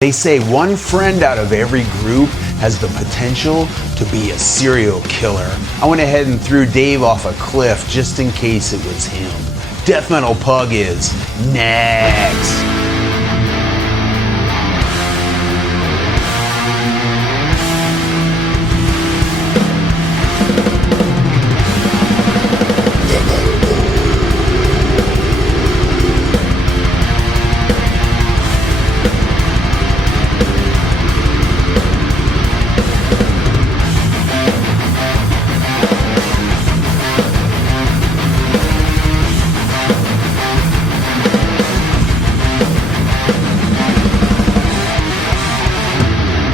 They say one friend out of every group has the potential to be a serial killer. I went ahead and threw Dave off a cliff just in case it was him. Death Metal Pug is next.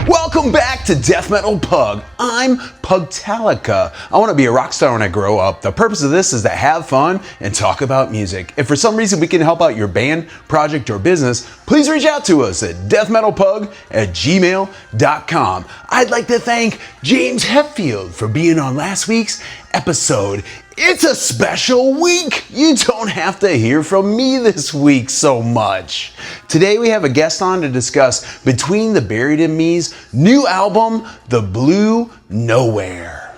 Welcome back to Death Metal Pug. I'm Pugtalica. I want to be a rock star when I grow up. The purpose of this is to have fun and talk about music. If for some reason we can help out your band, project, or business, please reach out to us at deathmetalpug@gmail.com. I'd like to thank James Hetfield for being on last week's episode. It's a special week. You don't have to hear from me this week so much. Today we have a guest on to discuss Between the Buried and Me's new album, The Blue Nowhere.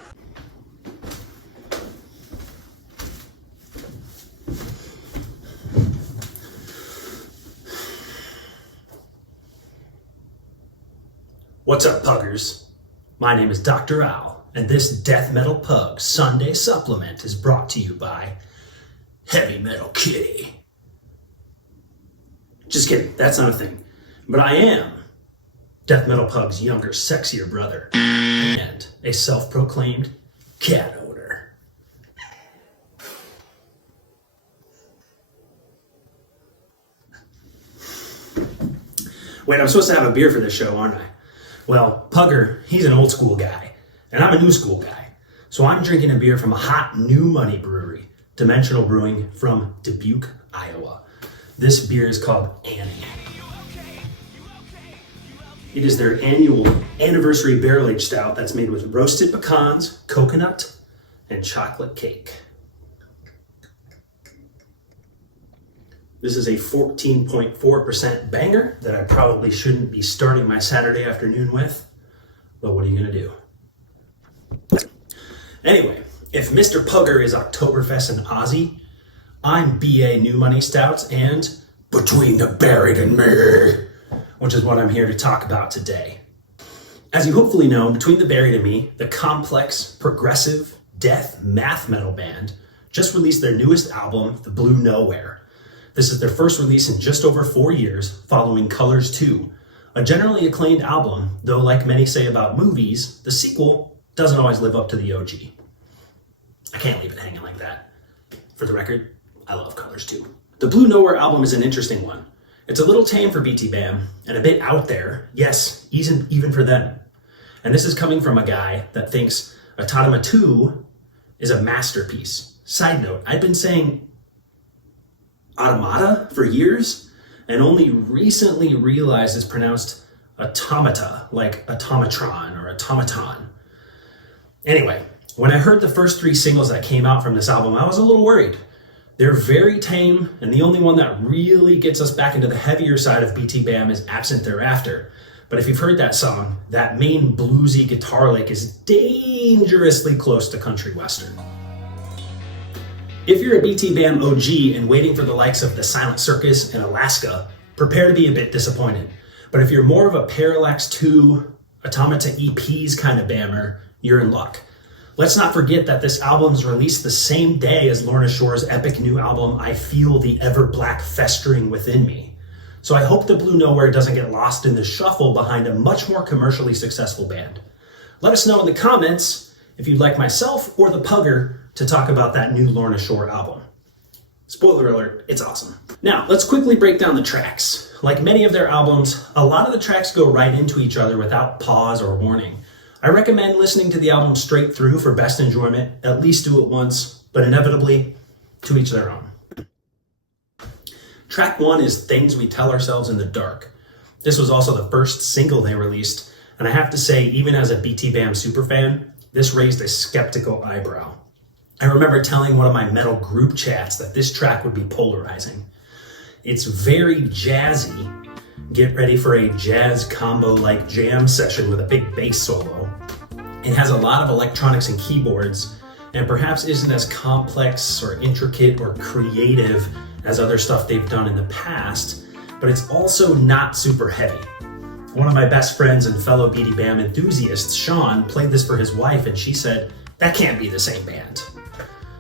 What's up, Puggers? My name is Dr. Owl. And this Death Metal Pug Sunday supplement is brought to you by Heavy Metal Kitty. Just kidding, that's not a thing. But I am Death Metal Pug's younger, sexier brother and a self-proclaimed cat owner. Wait, I'm supposed to have a beer for this show, aren't I? Well, Pugger, he's an old school guy. And I'm a new school guy, so I'm drinking a beer from a hot new money brewery, Dimensional Brewing from Dubuque, Iowa. This beer is called Annie. It is their annual anniversary barrel-aged stout that's made with roasted pecans, coconut, and chocolate cake. This is a 14.4% banger that I probably shouldn't be starting my Saturday afternoon with, but what are you gonna do? Anyway, if Mr. Pugger is Oktoberfest and Aussie, I'm BA New Money Stouts and Between the Buried and Me, which is what I'm here to talk about today. As you hopefully know, Between the Buried and Me, the complex, progressive, death math metal band, just released their newest album, The Blue Nowhere. This is their first release in just over 4 years, following Colors 2, a generally acclaimed album, though like many say about movies, the sequel doesn't always live up to the OG. I can't leave it hanging like that. For the record, I love Colors too. The Blue Nowhere album is an interesting one. It's a little tame for BTBAM and a bit out there, yes, even for them. And this is coming from a guy that thinks Autonoma 2 is a masterpiece. Side note, I've been saying automata for years and only recently realized it's pronounced automata, like automatron or automaton. Anyway, when I heard the first 3 singles that came out from this album, I was a little worried. They're very tame, and the only one that really gets us back into the heavier side of BTBAM is Absent Thereafter. But if you've heard that song, that main bluesy guitar lick is dangerously close to country western. If you're a BTBAM OG and waiting for the likes of the Silent Circus and Alaska, prepare to be a bit disappointed. But if you're more of a Parallax 2, Automata EPs kind of bammer, you're in luck. Let's not forget that this album is released the same day as Lorna Shore's epic new album, I Feel the Ever Black Festering Within Me. So I hope The Blue Nowhere doesn't get lost in the shuffle behind a much more commercially successful band. Let us know in the comments if you'd like myself or the Pugger to talk about that new Lorna Shore album. Spoiler alert, it's awesome. Now, let's quickly break down the tracks. Like many of their albums, a lot of the tracks go right into each other without pause or warning. I recommend listening to the album straight through for best enjoyment. At least do it once, but inevitably, to each their own. Track 1 is Things We Tell Ourselves in the Dark. This was also the first single they released, and I have to say, even as a BTBAM superfan, this raised a skeptical eyebrow. I remember telling one of my metal group chats that this track would be polarizing. It's very jazzy, Get ready for a jazz combo-like jam session with a big bass solo. It has a lot of electronics and keyboards, and perhaps isn't as complex or intricate or creative as other stuff they've done in the past, but it's also not super heavy. One of my best friends and fellow BTBAM enthusiasts, Sean, played this for his wife, and she said, "That can't be the same band."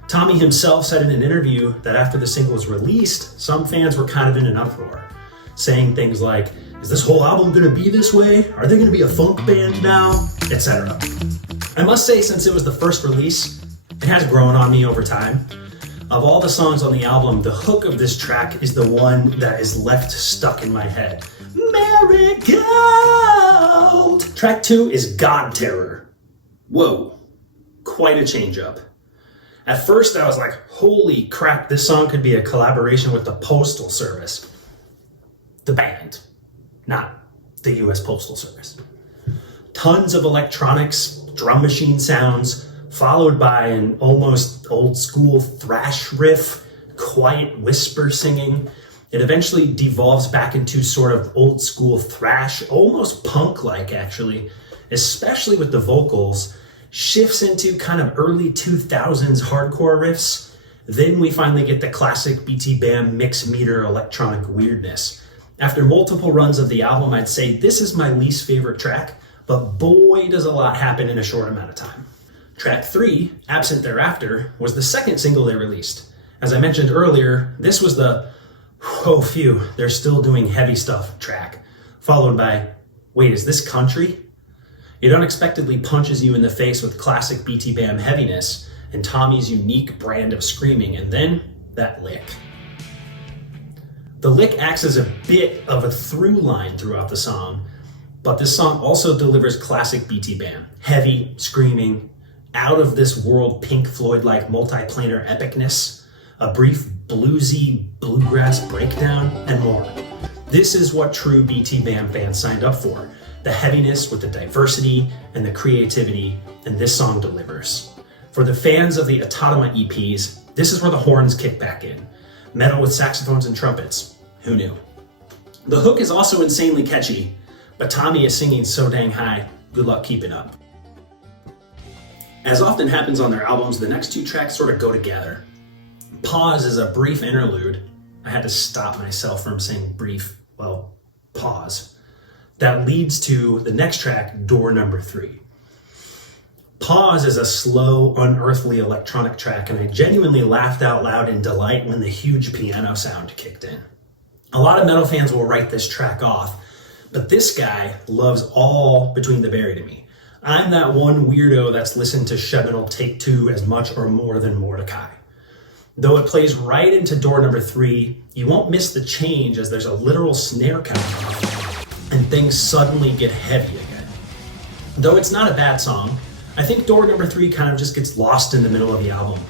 Tommy himself said in an interview that after the single was released, some fans were kind of in an uproar, saying things like, "Is this whole album gonna be this way? Are they gonna be a funk band now?" etc. I must say, since it was the first release, it has grown on me over time. Of all the songs on the album, the hook of this track is the one that is left stuck in my head. Marigold! Track 2 is God Terror. Whoa, quite a change up. At first I was like, holy crap, this song could be a collaboration with the Postal Service. The band, not the US Postal Service. Tons of electronics, drum machine sounds, followed by an almost old school thrash riff, quiet whisper singing. It eventually devolves back into sort of old school thrash, almost punk-like actually, especially with the vocals, shifts into kind of early 2000s hardcore riffs. Then we finally get the classic BTBAM mix meter electronic weirdness. After multiple runs of the album, I'd say this is my least favorite track, but boy does a lot happen in a short amount of time. Track 3, Absent Thereafter, was the second single they released. As I mentioned earlier, this was the "oh phew, they're still doing heavy stuff" track, followed by "wait, is this country?" It unexpectedly punches you in the face with classic BTBAM heaviness and Tommy's unique brand of screaming, and then that lick. The lick acts as a bit of a through line throughout the song, but this song also delivers classic BTBAM, heavy, screaming, out of this world Pink Floyd-like multiplanar epicness, a brief bluesy bluegrass breakdown, and more. This is what true BTBAM fans signed up for, the heaviness with the diversity and the creativity, and this song delivers. For the fans of the Autotoma EPs, this is where the horns kick back in. Metal with saxophones and trumpets, who knew? The hook is also insanely catchy, but Tommy is singing so dang high, good luck keeping up. As often happens on their albums, the next two tracks sort of go together. Pause is a brief interlude. I had to stop myself from saying brief, pause. That leads to the next track, Door Number 3. Pause is a slow, unearthly electronic track, and I genuinely laughed out loud in delight when the huge piano sound kicked in. A lot of metal fans will write this track off, but this guy loves all Between the Buried and Me. I'm that one weirdo that's listened to Sheminal Take 2 as much or more than Mordecai. Though it plays right into Door Number 3, you won't miss the change as there's a literal snare count and things suddenly get heavy again. Though it's not a bad song, I think Door Number 3 kind of just gets lost in the middle of the album.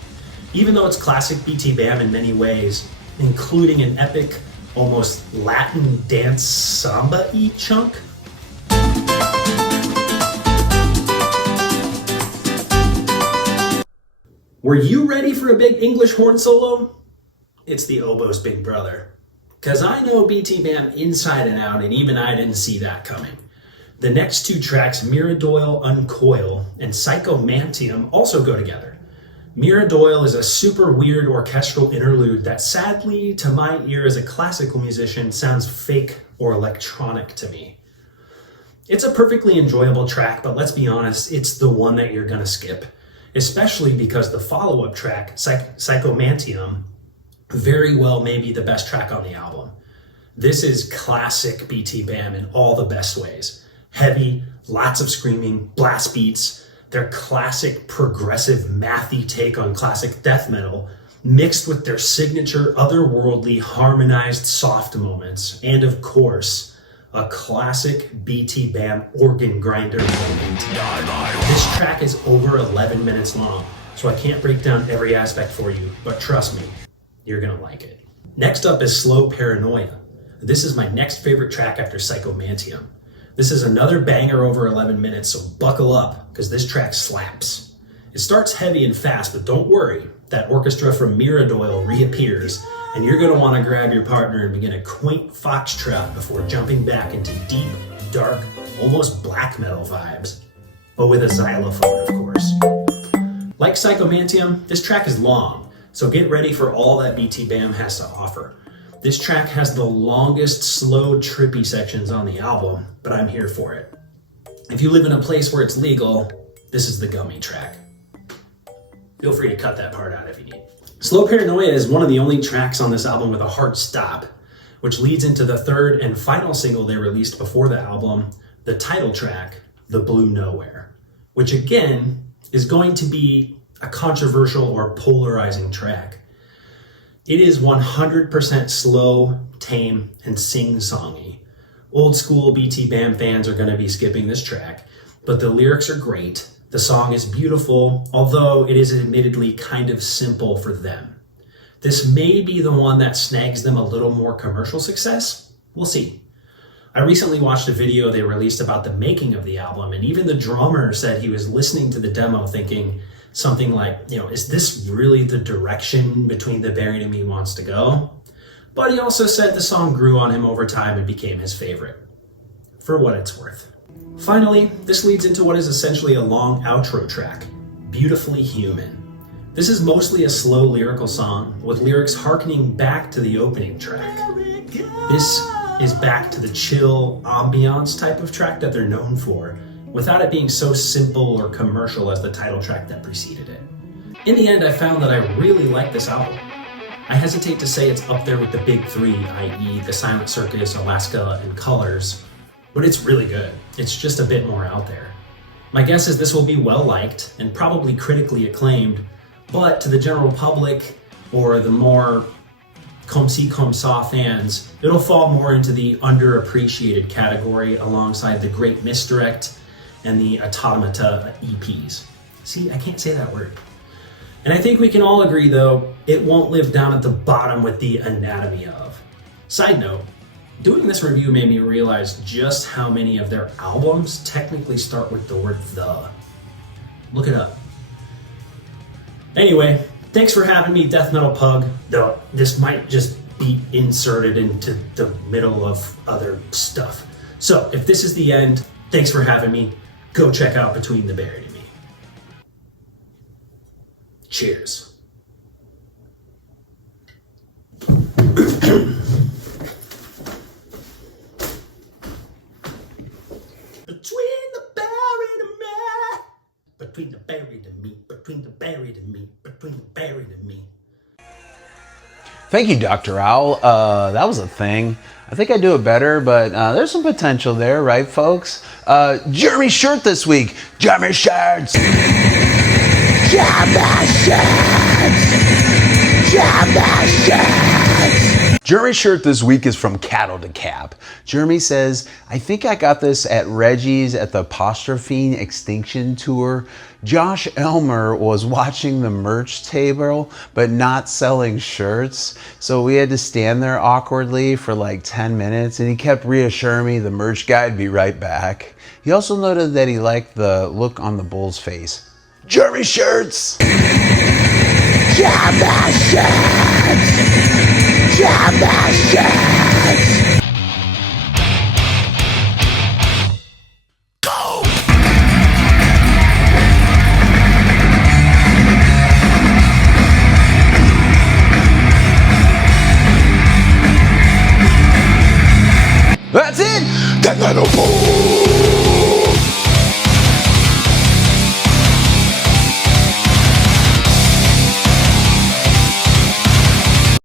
Even though it's classic BTBAM in many ways, including an epic, almost Latin dance samba-y chunk. Were you ready for a big English horn solo? It's the oboe's big brother. Cause I know BTBAM inside and out, and even I didn't see that coming. The next two tracks, Miradoyle Uncoil and Psychomantium, also go together. Miradoyle is a super weird orchestral interlude that sadly, to my ear as a classical musician, sounds fake or electronic to me. It's a perfectly enjoyable track, but let's be honest, it's the one that you're gonna skip. Especially because the follow-up track, Psychomantium, very well may be the best track on the album. This is classic BTBAM in all the best ways. Heavy, lots of screaming, blast beats, their classic progressive mathy take on classic death metal, mixed with their signature otherworldly harmonized soft moments, and of course, a classic BTBAM organ grinder moment. This track is over 11 minutes long, so I can't break down every aspect for you, but trust me, you're gonna like it. Next up is Slow Paranoia. This is my next favorite track after Psychomantium. This is another banger over 11 minutes, so buckle up, because this track slaps. It starts heavy and fast, but don't worry, that orchestra from Miradoyle reappears, and you're going to want to grab your partner and begin a quaint foxtrot before jumping back into deep, dark, almost black metal vibes, but with a xylophone, of course. Like Psychomantium, this track is long, so get ready for all that BTBAM has to offer. This track has the longest, slow, trippy sections on the album, but I'm here for it. If you live in a place where it's legal, this is the gummy track. Feel free to cut that part out if you need. Slow Paranoia is one of the only tracks on this album with a hard stop, which leads into the third and final single they released before the album, the title track, The Blue Nowhere, which again is going to be a controversial or polarizing track. It is 100% slow, tame, and sing-songy. Old school BTBAM fans are going to be skipping this track, but the lyrics are great. The song is beautiful, although it is admittedly kind of simple for them. This may be the one that snags them a little more commercial success. We'll see. I recently watched a video they released about the making of the album, and even the drummer said he was listening to the demo thinking something like, is this really the direction Between the Buried and Me wants to go? But he also said the song grew on him over time and became his favorite, for what it's worth. Finally, this leads into what is essentially a long outro track, Beautifully Human. This is mostly a slow lyrical song with lyrics harkening back to the opening track. This is back to the chill ambiance type of track that they're known for, without it being so simple or commercial as the title track that preceded it. In the end, I found that I really like this album. I hesitate to say it's up there with the big three, i.e. The Silent Circus, Alaska, and Colors, but it's really good. It's just a bit more out there. My guess is this will be well liked and probably critically acclaimed, but to the general public or the more comme ci comme ça fans, it'll fall more into the underappreciated category alongside the Great Misdirect and the Automata EPs. See, I can't say that word. And I think we can all agree, though, it won't live down at the bottom with the Anatomy of. Side note, doing this review made me realize just how many of their albums technically start with the word the. Look it up. Anyway, thanks for having me, Death Metal Pug, though this might just be inserted into the middle of other stuff. So if this is the end, thanks for having me. Go check out Between the Buried and Me. Cheers. Between the buried and me. Between the buried and me. Between the buried and me. Between the buried and me. Thank you, Dr. Owl. That was a thing. I think I do it better, but there's some potential there, right, folks? Jeremy's shirt this week. Jeremy shirts. Jeremy shirts. Jeremy shirts. Jeremy's shirt this week is from Cattle to Cap. Jeremy says, I think I got this at Reggie's at the Apostrophine Extinction Tour. Josh Elmer was watching the merch table, but not selling shirts. So we had to stand there awkwardly for like 10 minutes, and he kept reassuring me the merch guy'd be right back. He also noted that he liked the look on the bull's face. Jeremy shirts! Jeremy shirts! Jeremy shirts!